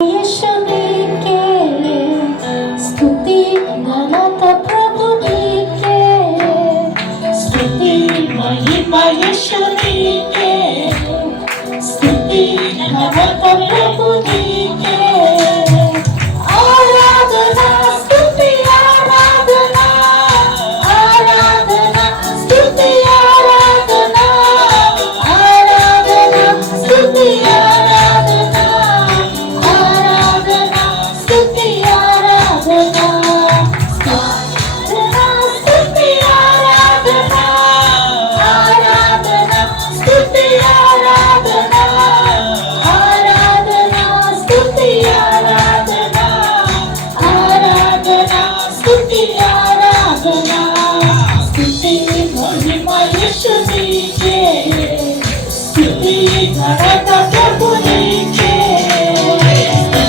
यीशु नीके स्तुति घनत प्रभु नीके स्तुति महिमा यीशु नीके स्तुति घनत प्रभु नीके आराधना स्तुति आराधना आराधना स्तुति आराधना आराधना स्तुति आराधना आराधना स्तुति आराधना स्तुति आराधना आराधना स्तुति आराधना आराधना स्तुति आराधना आराधना स्तुति आराधना स्तुति महिमा यीशु नीके स्तुति घनत प्रभु नीके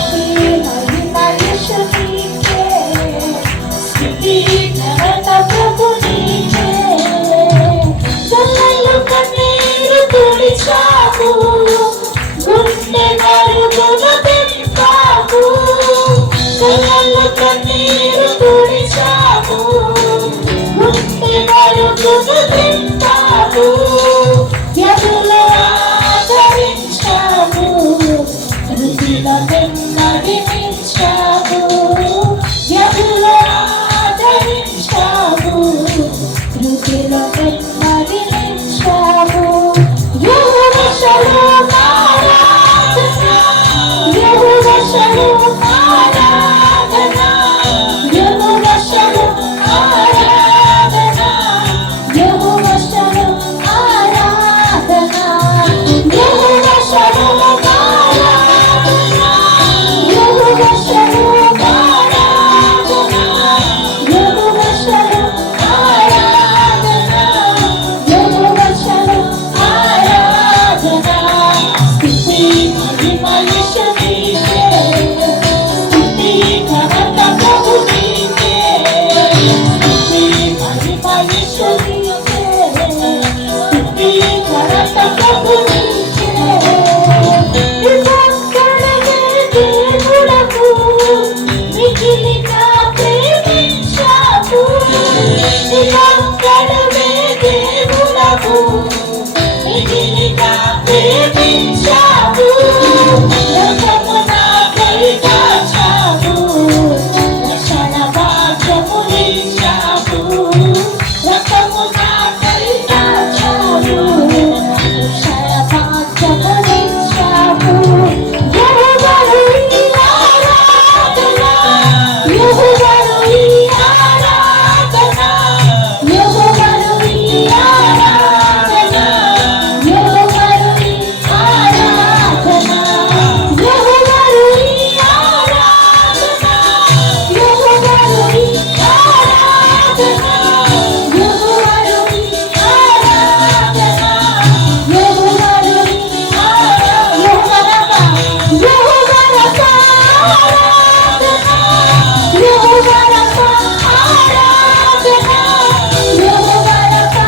स्तुति महिमा यीशु नीके स्तुति घनत प्रभु नीके కళ్ళల్లో కన్నీరు తుడిచావు గుండె నలుగున తెంపావు కళ్ళల్లో కన్నీరు తుడిచావు గుండె నలుగున తెంపావు ఎదులో ఆదరించావు హృదయ నెమ్మది నించావు ఎదులో ఆదరించావు హృదయ నెమ్మది నించావు యెహోవా షలోమ్ ఆరాధన యెహోవా షలోమ్ ఆరాధన యెహోవా షలోమ్ ఆరాధన యెహోవా షలోమ్ ఆరాధన యెహోవా షలోమ్ ఆరాధన యెహోవా షలోమ్ ఆరాధన యెహోవా షలోమ్ ఆరాధన యెహోవా షలోమ్ ఆరాధన స్తుతి మహిమ యేసు నీకే స్తుతి ఘనత ప్రభు నీకే స్తుతి మహిమ యేసు నీకే స్తుతి ఘనత ప్రభు నీకే నిజంకడగే దేవుడవు మిగిలిగా ప్రేమించావు నిజంకడగే దేవుడవు మిగిలిగా ప్రేమించావు రకము నాకై దాచావు రక్షణ భాగ్యములిచ్చావు రకము నాకై దాచావు రక్షణ భాగ్యములిచ్చావు యెహోవాను ఈ ఆరాధన యెహోవాను ఈ ఆరాధన యెహోవాను ఈ ఆరాధన యెహోవాను ఈ ఆరాధన యెహోవాను ఈ ఆరాధన యెహోవాను ఈ ఆరాధన యెహోవాను ఈ ఆరాధన యెహోవాను ఈ ఆరాధన యెహోవా రఫా ఆరాధన యెహోవా రఫా ఆరాధన యెహోవా రఫా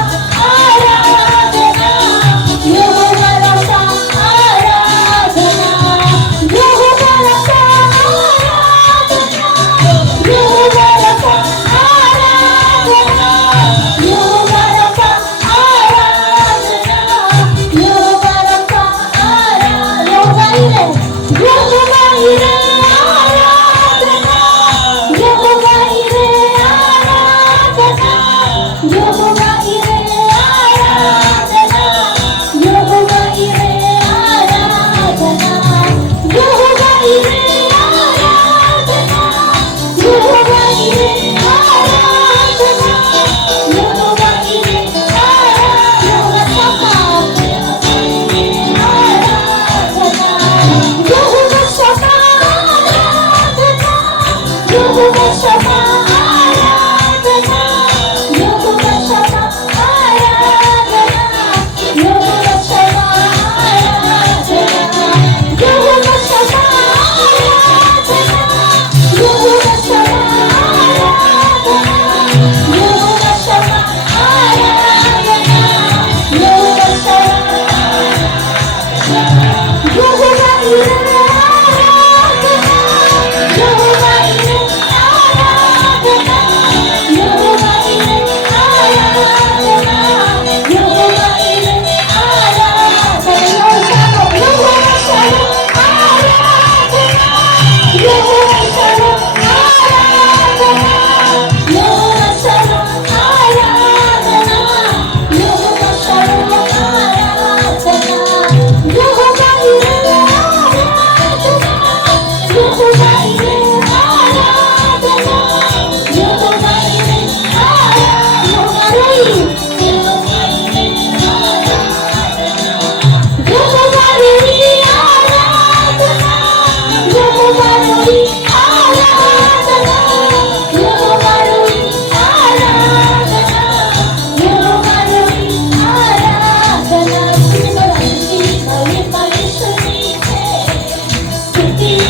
ఆరాధన యెహోవా రఫా ఆరాధన యెహోవా రఫా ఆరాధన యెహోవా రఫా ఆరాధన యెహోవా రఫా ఆరాధన యెహోవా రఫా ఆరాధన యెహోవా ఇరే ఆరాధన యెహోవా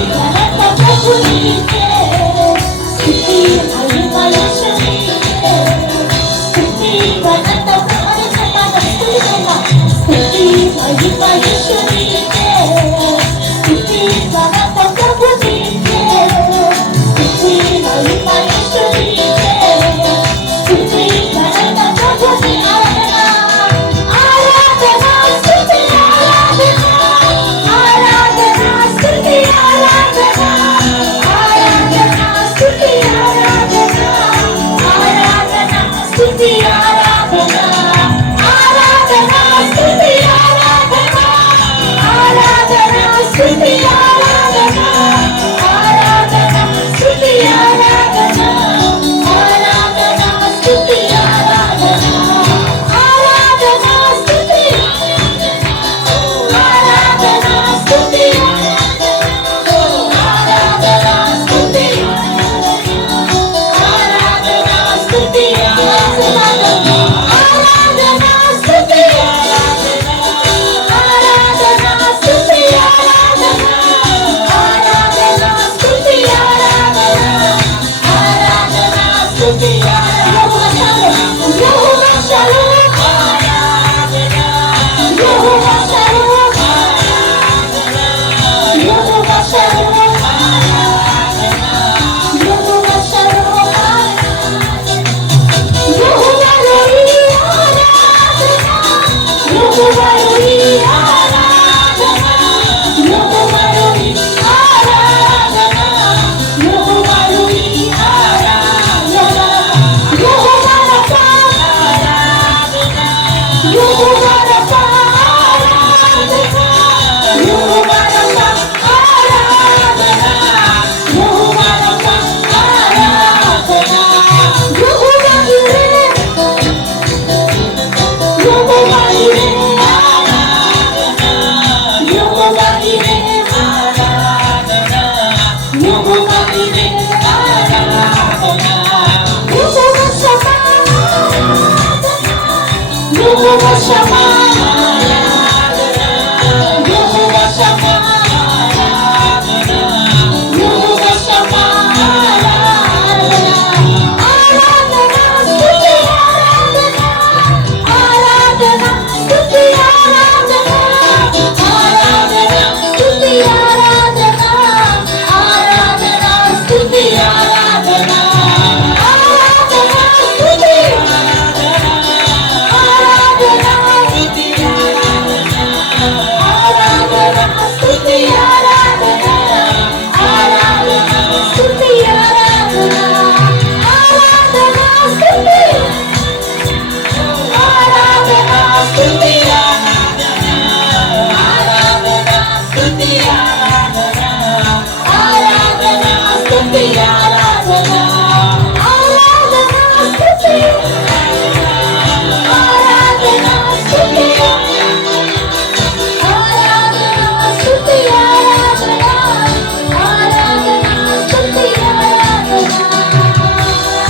ఘనత ప్రభు నీకే, స్తుతి మహిమ యేసు నీకే, స్తుతి ఘనత ప్రభు సమాన స్తుతి మహిమ యేసు నీకే, స్తుతి ఘనత ప్రభు నీకే, స్తుతి మహిమ యేసు నీకే, స్తుతి ఘనత ప్రభు నీ ఆరాధన స్తుతి ఆరాధన ఆరాధన స్తుతి ఆరాధన ఆరాధన స్తుతి ఆరాధన ఆరాధన స్తుతి ఆరాధన ఆరాధన స్తుతి ఆరాధన ఆరాధన స్తుతి ఆరాధన ఆరాధన స్తుతి ఆరాధన ఆరాధన స్తుతి ఆరాధన ఆరాధన స్తుతి ఆరాధన స్తుతి ఆరాధన స్తుతి ఆరాధన స్తుతి ఆరాధన స్తుతి ఆరాధన స్తుతి ఆరాధన ఆరాధన స్తుతి ఆరాధన ఆరాధన స్తుతి యెహోవా షలోమ్ యెహోవా షలోమ్ యెహోవా షలోమ్ యెహోవా షలోమ్ యెహోవా రోయి ఆరాధన యెహోవా రోయి ఆరాధన యెహోవా రోయి ఆరాధన యెహోవా రోయి ఆరాధన యెహోవా రఫా యెహోవా రఫా ఆరాధన యెహోవా రఫా ఆరాధన యెహోవా రఫా ఆరాధన యెహోవా ఇరే యెహోవా ఇరే ఆరాధన యెహోవా ఇరే ఆరాధన యెహోవా ఇరే ఆరాధన యెహోవా షమా యెహోవా షమా యెహోవా షమా యెహోవా షమా ఆరాధన స్తుతి ఆరాధన ఆరాధన స్తుతి ఆరాధన ఆరాధన స్తుతి ఆరాధన ఆరాధన స్తుతి ఆరాధన ఆరాధన స్తుతి ఆరాధన స్తుతి ఆరాధన స్తుతి ఆరాధన ఆరాధన స్తుతి ఆరాధన ఆరాధన స్తుతి ఆరాధన స్తుతి ఆరాధన స్తుతి ఆరాధన ఆరాధన స్తుతి